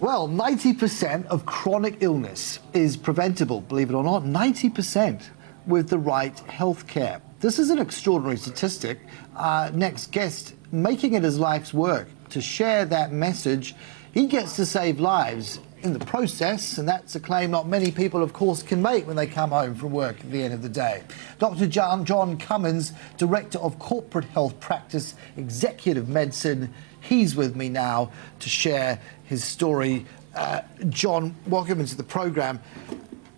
Well, 90% of chronic illness is preventable, believe it or not, 90% with the right health care. This is an extraordinary statistic. Next guest, making it his life's work to share that message. He gets to save lives in the process, and that's a claim not many people, of course, can make when they come home from work at the end of the day. Dr. Dr Cummins, Director of Corporate Health Practice, Executive Medicine, he's with me now to share his story. John, welcome into the programme.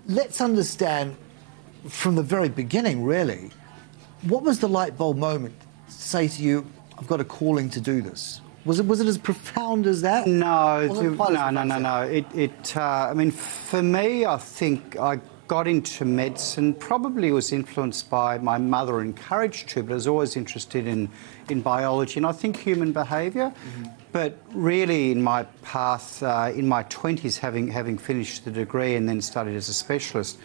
Let's understand from the very beginning, really, what was the light bulb moment to say to you, I've got a calling to do this? Was it as profound as that? No, no. I mean, for me, I think I got into medicine, probably was influenced by my mother, encouraged to, but I was always interested in biology and I think human behaviour. Mm-hmm. But really in my path, in my 20s, having finished the degree and then studied as a specialist,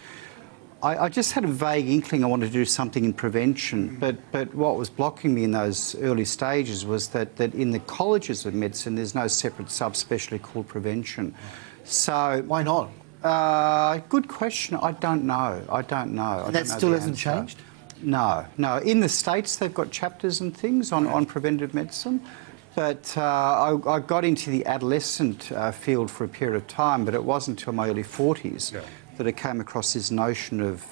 I just had a vague inkling I wanted to do something in prevention, but what was blocking me in those early stages was that in the colleges of medicine there's no separate subspecialty called prevention. So why not? Good question. I don't know. And that still hasn't changed? No. In the States they've got chapters and things on preventative medicine, but I got into the adolescent field for a period of time, but it wasn't until my early 40s. Yeah. That I came across this notion of,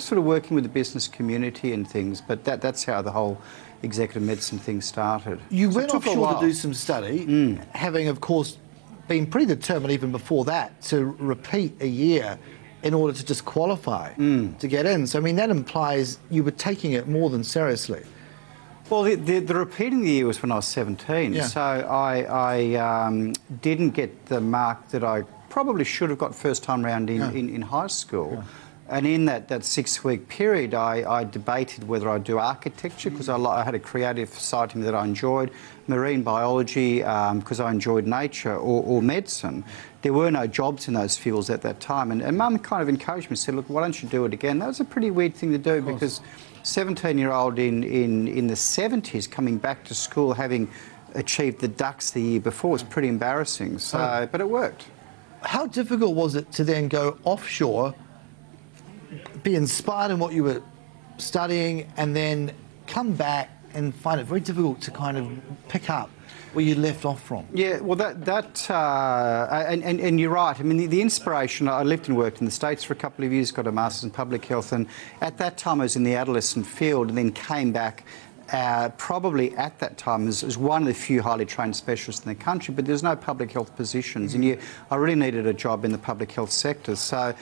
sort of working with the business community and things, but that's how the whole executive medicine thing started. You went offshore to do some study, having, of course, been pretty determined even before that to repeat a year in order to just qualify to get in. So, I mean, that implies you were taking it more than seriously. Well, the repeating the year was when I was 17, yeah. So I didn't get the mark that I probably should have got first time round in high school. Yeah. And in that 6-week period, I debated whether I'd do architecture because I had a creative side to me that I enjoyed, marine biology because I enjoyed nature, or medicine. There were no jobs in those fields at that time. And Mum kind of encouraged me, said, look, why don't you do it again? That was a pretty weird thing to do because 17-year-old in the 70s coming back to school having achieved the ducks the year before was pretty embarrassing. So, but it worked. How difficult was it to then go offshore, be inspired in what you were studying, and then come back and find it very difficult to kind of pick up where you left off from? Yeah, well, and you're right. I mean, the inspiration, I lived and worked in the States for a couple of years, got a master's in public health, and at that time I was in the adolescent field and then came back probably at that time as one of the few highly trained specialists in the country, but there's no public health positions, and I really needed a job in the public health sector. So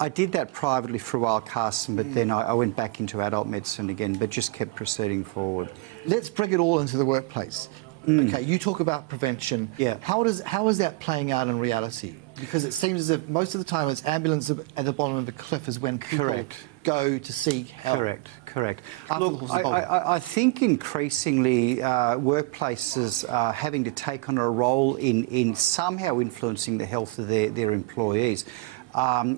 I did that privately for a while, Carson, but then I went back into adult medicine again, but just kept proceeding forward. Let's bring it all into the workplace. Okay, you talk about prevention. Yeah. How is that playing out in reality? Because it seems as if most of the time it's ambulance at the bottom of the cliff is when people go to seek help. Correct. Look, I think increasingly workplaces are having to take on a role in somehow influencing the health of their employees.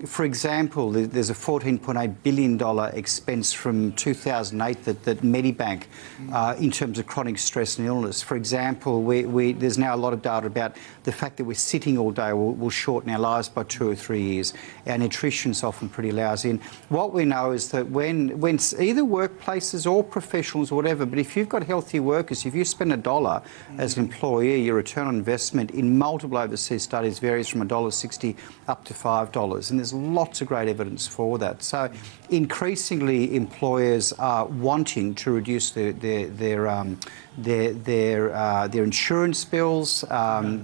For example, there's a $14.8 billion expense from 2008 that Medibank, in terms of chronic stress and illness. For example, there's now a lot of data about the fact that we're sitting all day will shorten our lives by 2 or 3 years. Our nutrition's often pretty lousy. And what we know is that when either workplaces or professionals or whatever, but if you've got healthy workers, if you spend $1 as an employee, your return on investment in multiple overseas studies varies from $1.60 up to $5. And there's lots of great evidence for that. So increasingly employers are wanting to reduce their insurance bills,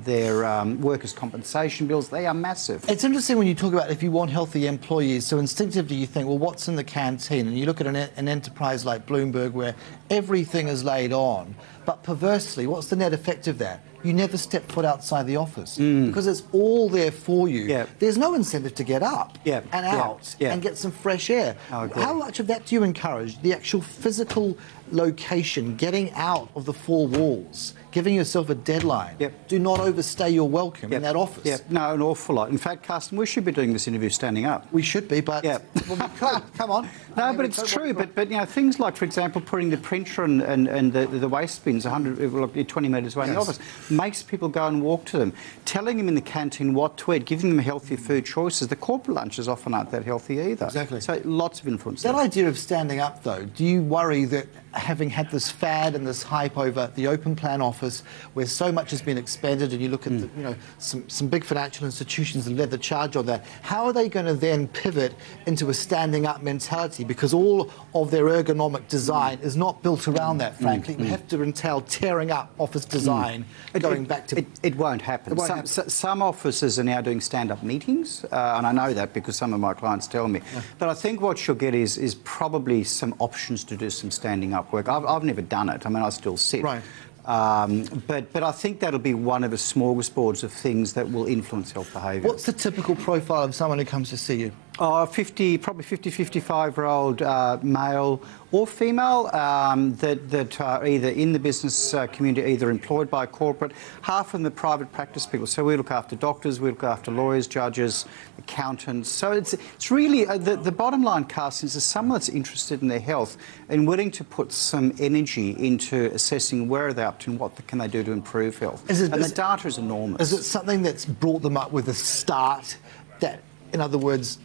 their workers' compensation bills. They are massive. It's interesting when you talk about if you want healthy employees, so instinctively you think, well, what's in the canteen? And you look at an enterprise like Bloomberg where everything is laid on, but perversely, what's the net effect of that? You never step foot outside the office because it's all there for you. Yeah. There's no incentive to get up and out and get some fresh air. How much of that do you encourage? The actual physical location, getting out of the four walls, giving yourself a deadline. Yep. Do not overstay your welcome in that office. Yep. No, an awful lot. In fact, Carsten, we should be doing this interview standing up. We should be, but well, we could. Come on. No, but it's true. But you know, things like, for example, putting the printer and the waste bins 20 metres away in the office makes people go and walk to them. Telling them in the canteen what to eat, giving them healthier food choices. The corporate lunches often aren't that healthy either. Exactly. So lots of influence. That idea of standing up, though, do you worry that having had this fad and this hype over the open plan office, where so much has been expended, and you look at the, you know, some big financial institutions that led the charge on that, how are they going to then pivot into a standing up mentality? Because all of their ergonomic design is not built around that, frankly. You have to entail tearing up office design, going back to... It won't happen. Some offices are now doing stand-up meetings, and I know that because some of my clients tell me. But I think what you'll get is probably some options to do some standing up work. I've never done it. I mean, I still sit. Right. But I think that'll be one of the smorgasbords of things that will influence health behaviour. What's the typical profile of someone who comes to see you? Probably 50, 55-year-old male or female that are either in the business community, either employed by corporate, half of them are private practice people. So we look after doctors, we look after lawyers, judges, accountants. So it's really, the bottom line, Carsten, is someone that's interested in their health and willing to put some energy into assessing where are they up to and what can they do to improve health. And the data is enormous. Is it something that's brought them up with a start that, in other words,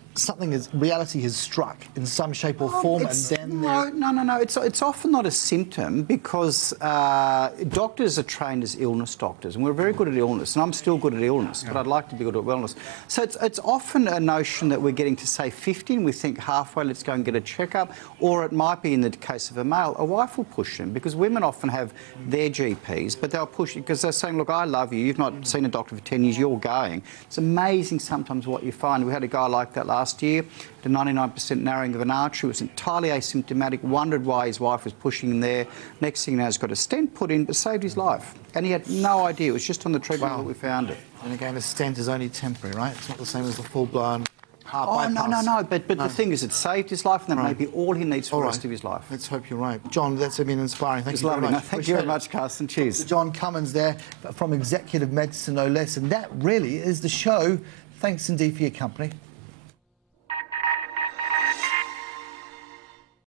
reality has struck in some shape or form, and then no. It's often not a symptom because doctors are trained as illness doctors, and we're very good at illness, and I'm still good at illness, but I'd like to be good at wellness. So it's often a notion that we're getting to say 50, and we think halfway, let's go and get a checkup, or it might be in the case of a male, a wife will push them because women often have their GPs, but they'll push it because they're saying, look, I love you. You've not seen a doctor for 10 years. You're going. It's amazing sometimes what you find. We had a guy like that last year, a 99% narrowing of an artery, was entirely asymptomatic, wondered why his wife was pushing him there. Next thing you know, he's got a stent put in, but saved his life. And he had no idea. It was just on the treadmill that we found it. And again, a stent is only temporary, right? It's not the same as the full-blown heart bypass. No. But the thing is, it saved his life, and that may be all he needs for the rest of his life. Let's hope you're right. John, that's been inspiring. Thank you very much. Thank you very much, Carsten. Cheers. Dr. John Cummins there from Executive Medicine, no less. And that really is the show. Thanks indeed for your company.